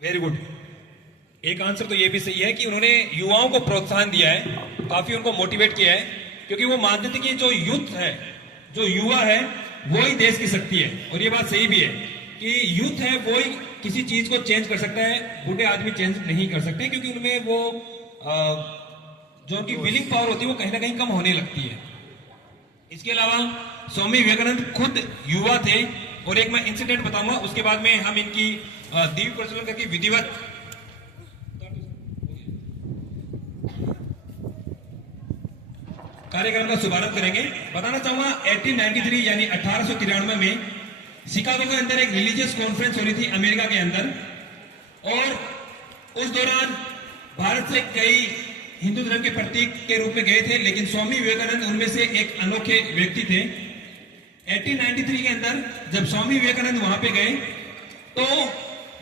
Very good. एक answer तो ये भी सही है कि उन्होंने युवाओं को प्रोत्साहन दिया है, काफी उनको मोटिवेट किया है, क्योंकि वो मानते थे कि जो यूथ है, जो युवा है, वो ही देश की शक्ति है। और ये बात सही भी है कि यूथ है वो ही किसी चीज को चेंज कर सकता है, बूढ़े आदमी चेंज नहीं कर सकते, क्योंकि उनमें वो जो उनकी विलिंग पावर होती है वो कहीं ना कहीं कम होने लगती है। इसके अलावा स्वामी विवेकानंद खुद युवा थे। और एक मैं इंसिडेंट बताऊंगा, उसके बाद में हम इनकी दीप प्रज्वलन करके विधिवत कार्यक्रम का शुभारंभ करेंगे। बताना चाहूंगा 1893 यानी 1893 में शिकागो के अंदर एक रिलीजियस कॉन्फ्रेंस हो रही थी अमेरिका के अंदर, और उस दौरान भारत से कई हिंदू धर्म के प्रतीक के रूप में गए थे, लेकिन स्वामी विवेकानंद उनमें से एक अनोखे व्यक्ति थे। 1893 के अंदर जब स्वामी विवेकानंद वहां पे गए, तो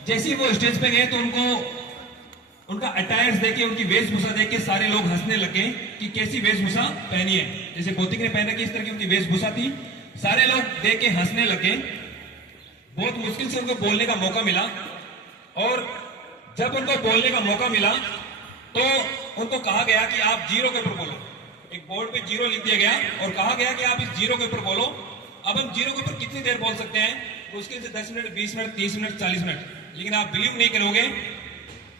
जैसे ही वो स्टेज पे गए तो उनको उनका अटायर्स देख के, उनकी वेशभूषा देख के सारे लोग हंसने लगे कि कैसी वेशभूषा पहनी है। जैसे गौतिक ने पहना कि इस तरह की उनकी वेशभूषा थी, सारे लोग देख के हंसने लगे। बहुत मुश्किल से उनको बोलने का मौका मिला, और जब उनको बोलने का मौका मिला तो उनको कहा गया कि आप जीरो के ऊपर बोलो। एक बोर्ड पे जीरो लिख दिया गया और कहा गया कि आप इस जीरो के ऊपर बोलो। अब हम जीरो के ऊपर कितनी देर बोल सकते हैं? मुश्किल से 10 मिनट, 20 मिनट, 30 मिनट, 40 मिनट। लेकिन आप बिलीव नहीं करोगे,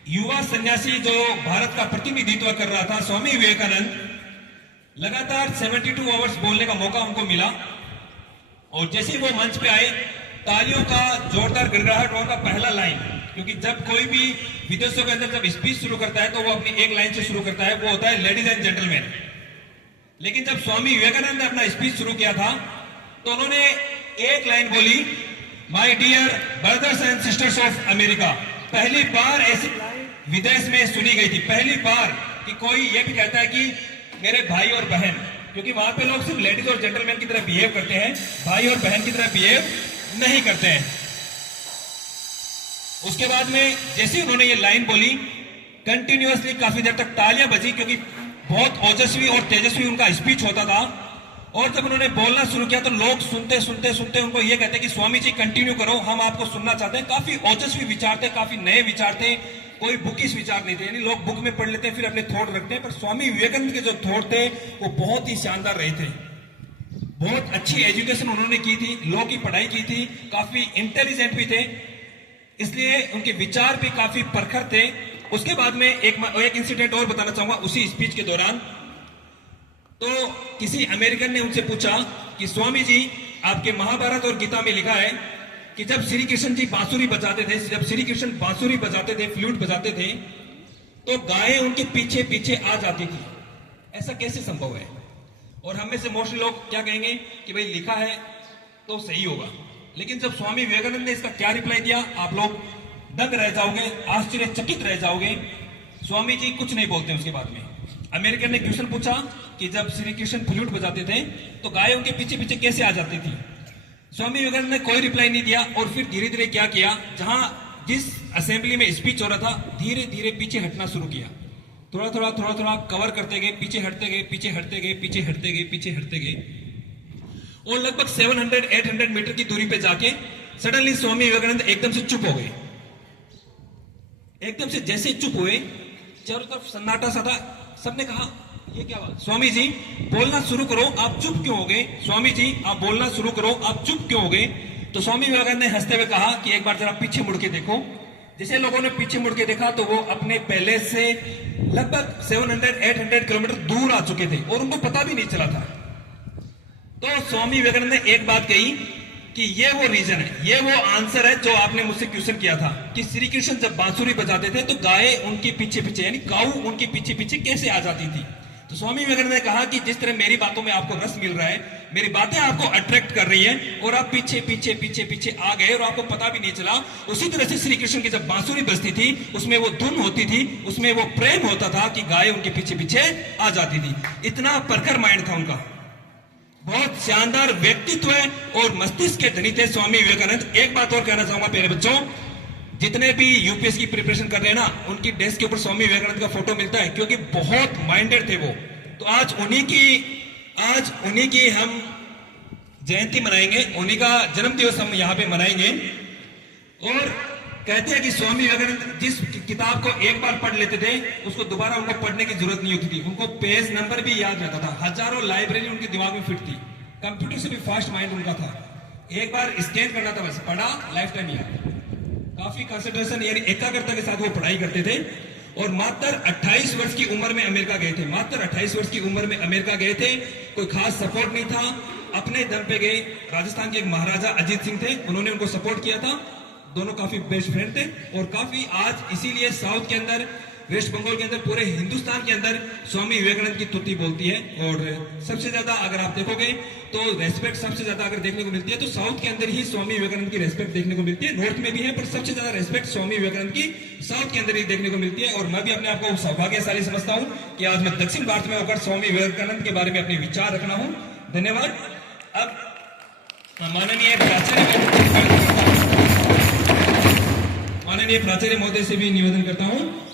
युवा सन्यासी जो भारत का प्रतिनिधित्व कर रहा था, स्वामी विवेकानंद, लगातार 72 आवर्स बोलने का मौका उनको मिला। और जैसे ही वो मंच पे आए, तालियों का जोरदार गड़गड़ाहट और उनका पहला लाइन, क्योंकि जब कोई भी विदेशों के अंदर जब स्पीच शुरू करता है तो वो अपनी एक लाइन से शुरू करता है, वो होता है लेडीज एंड जेंटलमैन। लेकिन जब स्वामी विवेकानंद ने अपना स्पीच शुरू किया था तो उन्होंने एक लाइन बोली, my dear brothers and sisters of America. पहली बार ऐसी विदेश में सुनी गई थी, पहली बार कि कोई ये भी कहता है कि मेरे भाई और बहन, क्योंकि वहां पे लोग सिर्फ लेडीज और जेंटलमैन की तरह बिहेव करते हैं, भाई और बहन की तरह बिहेव नहीं करते हैं। उसके बाद में जैसे उन्होंने ये लाइन बोली, कंटिन्यूअसली काफी देर तक तालियां बजी, क्योंकि बहुत ओजस्वी और तेजस्वी उनका स्पीच होता था। और जब उन्होंने बोलना शुरू किया तो लोग सुनते सुनते सुनते उनको ये कहते कि स्वामी जी कंटिन्यू करो, हम आपको सुनना चाहते हैं। काफी ओजस्वी विचार थे, काफी नए विचार थे, कोई बुकिश विचार नहीं थे। यानी लोग बुक में पढ़ लेते हैं फिर अपने थॉट रखते हैं, पर स्वामी विवेकानंद के जो थॉट थे वो बहुत ही शानदार रहे थे। बहुत अच्छी एजुकेशन उन्होंने की थी, लॉ की पढ़ाई की थी, काफी इंटेलिजेंट भी थे, इसलिए उनके विचार भी काफी प्रखर थे। उसके बाद में एक इंसिडेंट और बताना चाहूंगा उसी स्पीच के दौरान। तो किसी अमेरिकन ने उनसे पूछा कि स्वामी जी, आपके महाभारत और गीता में लिखा है कि जब श्री कृष्ण जी बांसुरी बजाते थे, जब श्री कृष्ण बांसुरी बजाते थे, फ्लूट बजाते थे, तो गायें उनके पीछे पीछे आ जाती थी। ऐसा कैसे संभव है? और हम में से मोस्टली लोग क्या कहेंगे कि भाई लिखा है तो सही होगा। लेकिन जब स्वामी विवेकानंद ने इसका क्या रिप्लाई दिया, आप लोग दंग रह जाओगे, आश्चर्यचकित रह जाओगे। स्वामी जी कुछ नहीं बोलते। उसके बाद में अमेरिकन ने क्वेश्चन पूछा कि जब श्री कृष्ण फ्लूट बजाते थे तो गाय उनके पीछे पीछे कैसे आ जाती थी? स्वामी विवेकानंद ने कोई रिप्लाई नहीं दिया, और फिर धीरे धीरे क्या किया, जहां जिस असेंबली में स्पीच हो रहा था, धीरे धीरे पीछे हटना शुरू किया। थोड़ा थोड़ा थोड़ा थोड़ा कवर करते गए, पीछे हटते गए, पीछे हटते गए, पीछे हटते गए, पीछे हटते गए, और लगभग 700-800 मीटर की दूरी पे जाके सडनली स्वामी विवेकानंद एकदम से चुप हो गए। एकदम से जैसे चुप हुए, चारों तरफ सन्नाटा सा था। सबने कहा ये क्या बात? स्वामी जी बोलना शुरू करो, आप चुप क्यों हो गए? स्वामी जी आप बोलना शुरू करो, आप चुप क्यों हो गए? तो स्वामी विवेकानंद ने हंसते हुए कहा कि एक बार जरा पीछे मुड़ के देखो। जैसे लोगों ने पीछे मुड़ के देखा तो वो अपने पहले से लगभग 700-800 किलोमीटर दूर आ चुके थे और उनको पता भी नहीं चला था। तो स्वामी विवेकानंद ने एक बात कही कि ये वो रीजन है, ये वो आंसर है जो आपने मुझसे क्वेश्चन किया था कि श्री कृष्ण जब बांसुरी बजाते थे तो गाय उनके पीछे पीछे, यानी काऊ उनके पीछे पीछे कैसे आ जाती थी? तो स्वामी विवेकानंद ने कहा कि जिस तरह मेरी बातों में आपको रस मिल रहा है, मेरी बातें आपको अट्रैक्ट कर रही हैं और आप पीछे पीछे पीछे पीछे आ गए और आपको पता भी नहीं चला, उसी तरह से श्री कृष्ण की जब बांसुरी बजती थी उसमें वो धुन होती थी, उसमें वो प्रेम होता था कि गाय उनके पीछे पीछे आ जाती थी। इतना प्रखर माइंड था उनका, बहुत शानदार व्यक्तित्व है और मस्तिष्क के धनी थे स्वामी विवेकानंद। एक बात और कहना चाहूंगा प्यारे बच्चों, जितने भी यूपीएससी की प्रिपरेशन कर रहे हैं ना, उनकी डेस्क के ऊपर स्वामी विवेकानंद का फोटो मिलता है, क्योंकि बहुत माइंडेड थे वो। तो आज उन्हीं की हम जयंती मनाएंगे, उन्हीं का जन्म दिवस हम यहाँ पे मनाएंगे। और कहते हैं कि स्वामी विवेकानंद जिस किताब को एक बार पढ़ लेते थे उसको दोबारा उनको पढ़ने की जरूरत नहीं होती थी, उनको पेज नंबर भी याद रहता था। हजारों लाइब्रेरी उनके दिमाग में फिट थी, कंप्यूटर से भी फास्ट माइंड उनका था। एक बार स्कैन करना था बस, पढ़ा, लाइफ टाइम याद। काफी कंसंट्रेशन यानी एकाग्रता के साथ वो पढ़ाई करते थे। और मात्र 28 वर्ष की उम्र में अमेरिका गए थे, मात्र 28 वर्ष की उम्र में अमेरिका गए थे। कोई खास सपोर्ट नहीं था, अपने दम पे गए। राजस्थान के एक महाराजा अजीत सिंह थे, उन्होंने उनको सपोर्ट किया था। दोनों काफी बेस्ट फ्रेंड थे और काफी आज इसीलिए साउथ के अंदर, वेस्ट बंगाल के अंदर, पूरे हिंदुस्तान के अंदर स्वामी विवेकानंद की तुति बोलती है। और सबसे ज्यादा अगर आप देखोगे तो रेस्पेक्ट सबसे ज्यादा अगर देखने को मिलती है तो साउथ के अंदर ही स्वामी विवेकानंद की रेस्पेक्ट देखने को मिलती है। नॉर्थ में भी है पर सबसे ज्यादा रेस्पेक्ट स्वामी विवेकानंद की साउथ के अंदर ही देखने को मिलती है। और मैं भी अपने आप को सौभाग्यशाली समझता हूं कि आज मैं दक्षिण भारत में होकर स्वामी विवेकानंद के बारे में अपने विचार रखना हूं। धन्यवाद। अब माननीय प्राचार्य महोदय से भी निवेदन करता हूं